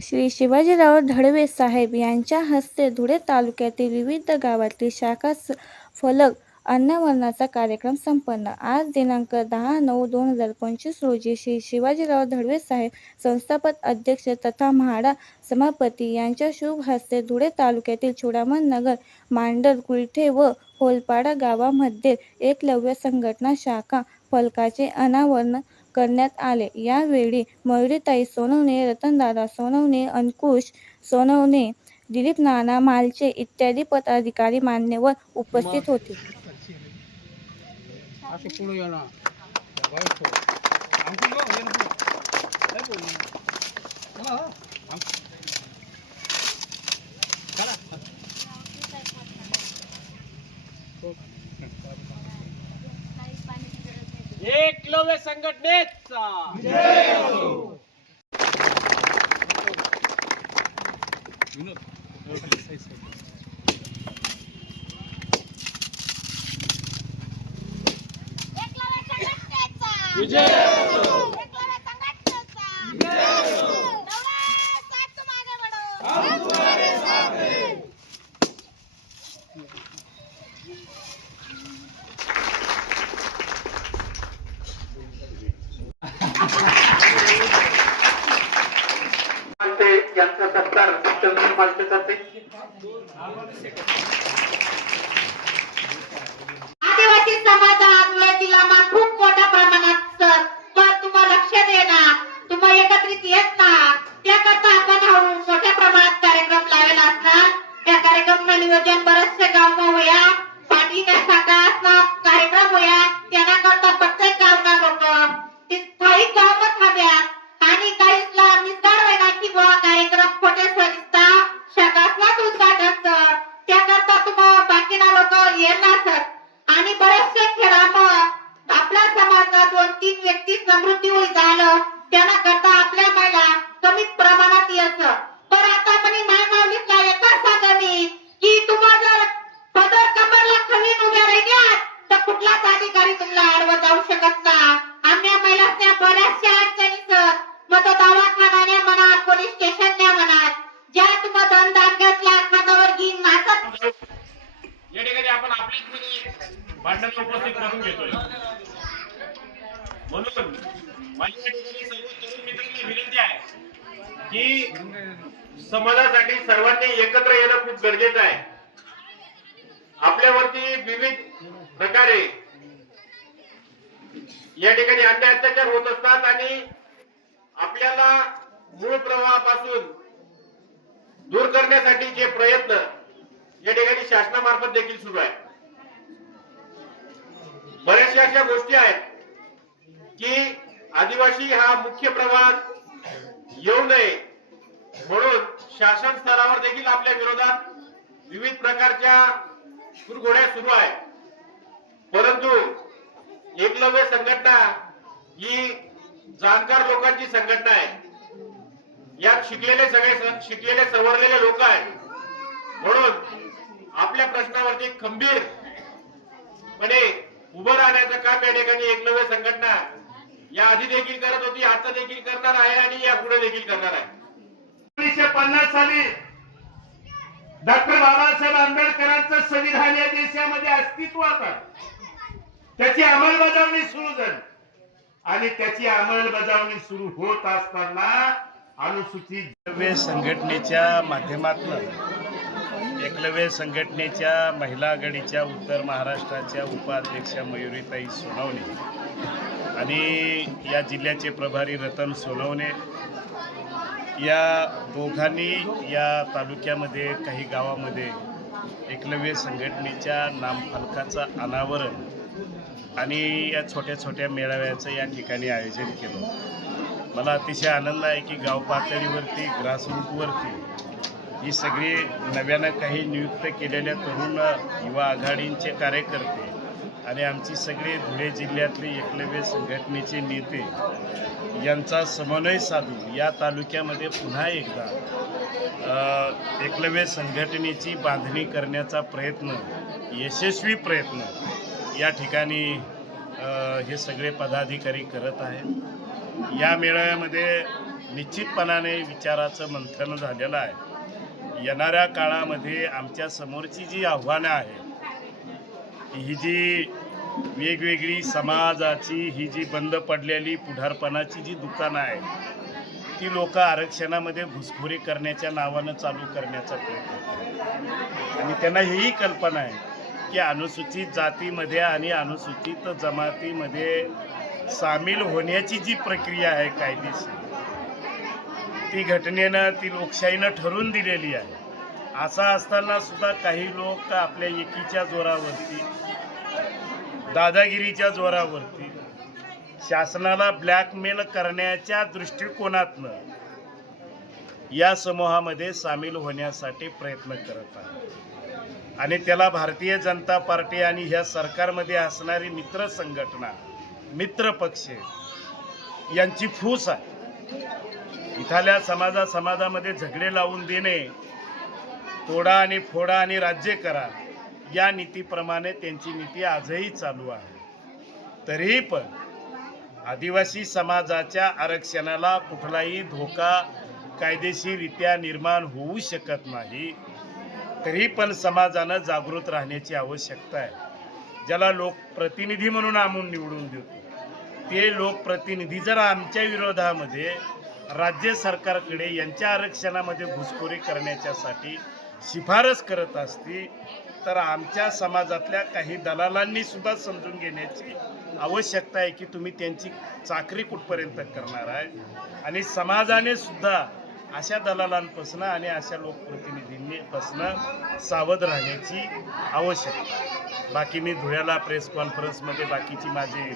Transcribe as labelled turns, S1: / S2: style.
S1: श्री शिवाजीराव धडवे साहेब यांच्या हस्ते धुळे तालुक्यातील विविध गावातील शाखा फलक अनावरणाचा कार्यक्रम संपन्न. आज दिनांक दहा नऊ दोन हजार पंचवीस रोजी श्री शिवाजीराव धडवे साहेब संस्थापक अध्यक्ष तथा म्हाडा सभापती यांच्या शुभ हस्ते धुळे तालुक्यातील चुडामण नगर मांडर कुलठे व होलपाडा गावामध्ये एकलव्य संघटना शाखा फलकाचे अनावरण करण्यात आले. यावेळी मयुरीताई सोनवणे रतनदादा सोनवणे अंकुश सोनवणे दिलीप नाना मालचे इत्यादी पदाधिकारी मान्यवर उपस्थित होते.
S2: हो. अंकुल. चला. हो. एकलव्य संघटनेचा विनोद
S3: यांचा सत्कार चंद्र मालते करते
S4: लोक येणार की
S5: समाजासाठी सर्वांनी एकत्र येणं खूप गरजेचं आहे. आपल्यावरती विविध प्रकारे या ठिकाणी अन्याय अत्याचार होत असतात आणि आपल्याला मूळ प्रवाहापासून दूर करण्यासाठी जे प्रयत्न या ठिकाणी शासनामार्फत देखील सुरू आहे बऱ्याचशा अशा गोष्टी आहेत की आदिवासी हा मुख्य प्रवास येऊ नये. म्हणून शासन स्तरावर देखील आपल्या विरोधात विविध प्रकारच्या कुरघोड्या सुरू आहेत. परंतु एकलव्य संघटना ही जाणकार लोकांची संघटना आहे. यात शिकलेले सगळे शिकलेले सवरलेले लोक आहेत. म्हणून आपल्या प्रश्नावरती खंबीरपणे उभं राहण्याचं काम या ठिकाणी एकलव्य संघटना या आधी देखील करत होती आता देखील करणार आहे आणि यापुढे देखील करणार आहे.
S6: एकोणीसशे पन्नास साली डॉक्टर बाबासाहेब आंबेडकरांचं संविधान या देशामध्ये अस्तित्वात आहे. त्याची अंमलबजावणी सुरू झाली. आणि त्याची अंमलबजावणी सुरू होत असताना अनुसूचित
S7: एकलव्य संघटनेच्या माध्यमातून एकलव्य संघटनेच्या महिला आघाडीच्या उत्तर महाराष्ट्राच्या उपाध्यक्षा मयुरीताई सोनवणे आणि या जिल्ह्याचे प्रभारी रतन सोनवणे. या दोघांनी या तालुक्यामध्ये काही गावामध्ये एकलव्य संघटनेच्या नामफलकाचं अनावरण आणि या छोट्या छोट्या मेळाव्याचं या ठिकाणी आयोजन केलं. मला अतिशय आनंद आहे की गाव पातळीवरती ग्रासरूटवरती ही सगळी नव्यानं काही नियुक्त केलेल्या तरुण युवा आघाडींचे कार्यकर्ते आणि आमची सगळे धुळे जिल्ह्यातले एकलव्य संघटनेचे नेते यांचा समन्वय साधून या तालुक्यामध्ये पुन्हा एकदा एकलव्य संघटनेची बांधणी करण्याचा प्रयत्न यशस्वी प्रयत्न या ठिकाणी हे सगळे पदाधिकारी करत आहेत. या मेळाव्यामध्ये निश्चितपणाने विचाराचं मंथन झालेलं आहे. येणाऱ्या काळामध्ये आमच्या समोरची जी आव्हानं आहेत ही जी वेगवेगळी समाजाची ही जी बंद पडलेली पुढारपणाची जी दुकानं आहेत ती लोक आरक्षणामध्ये घुसखोरी करण्याच्या नावानं चालू करण्याचा प्रयत्न करतात. आणि त्यांना हीही कल्पना आहे की अनुसूचित जातीमध्ये आणि अनुसूचित जमातीमध्ये सामील होण्याची जी प्रक्रिया आहे कायदेशीर ती घटनेनं ती लोकशाहीनं ठरवून दिलेली आहे. असा असताना सुद्धा काही लोक आपल्या एकीच्या जोरावरती दादागिरीच्या जोरावरती शासनाला ब्लॅकमेल करण्याच्या दृष्टिकोनातनं या समूहामध्ये सामील होण्यासाठी प्रयत्न करत आहे आणि त्याला भारतीय जनता पार्टी आणि ह्या सरकारमध्ये असणारी मित्र संघटना मित्र पक्ष यांची फूस आहे. इथाल्या समाजा समाजामध्ये झगडे लावून देणे तोडा आणि फोडा आणि राज्य करा. या नीतीप्रमाणे त्यांची नीती आजही चालू आहे. तरीही पण आदिवासी समाजाच्या आरक्षणाला कुठलाही धोका कायदेशीररित्या निर्माण होऊ शकत नाही. तरी पण समाजानं जागृत राहण्याची आवश्यकता आहे. ज्याला लोकप्रतिनिधी म्हणून आम्ही निवडून देतो. ते लोकप्रतिनिधी जर आमच्या विरोधामध्ये राज्य सरकारकडे यांच्या आरक्षणामध्ये घुसखोरी करण्याच्यासाठी शिफारस करत असती तर आमच्या समाजातल्या काही दलालांनी सुद्धा समजून घेण्याची आवश्यकता आहे की तुम्ही त्यांची चाकरी कुठपर्यंत करणार आहे. आणि समाजाने सुद्धा अशा दलालांपासून आणि अशा लोकप्रतिनिधींनीपासून सावध राहण्याची आवश्यकता बाकी मी धुळ्याला प्रेस कॉन्फरन्समध्ये बाकीची माझी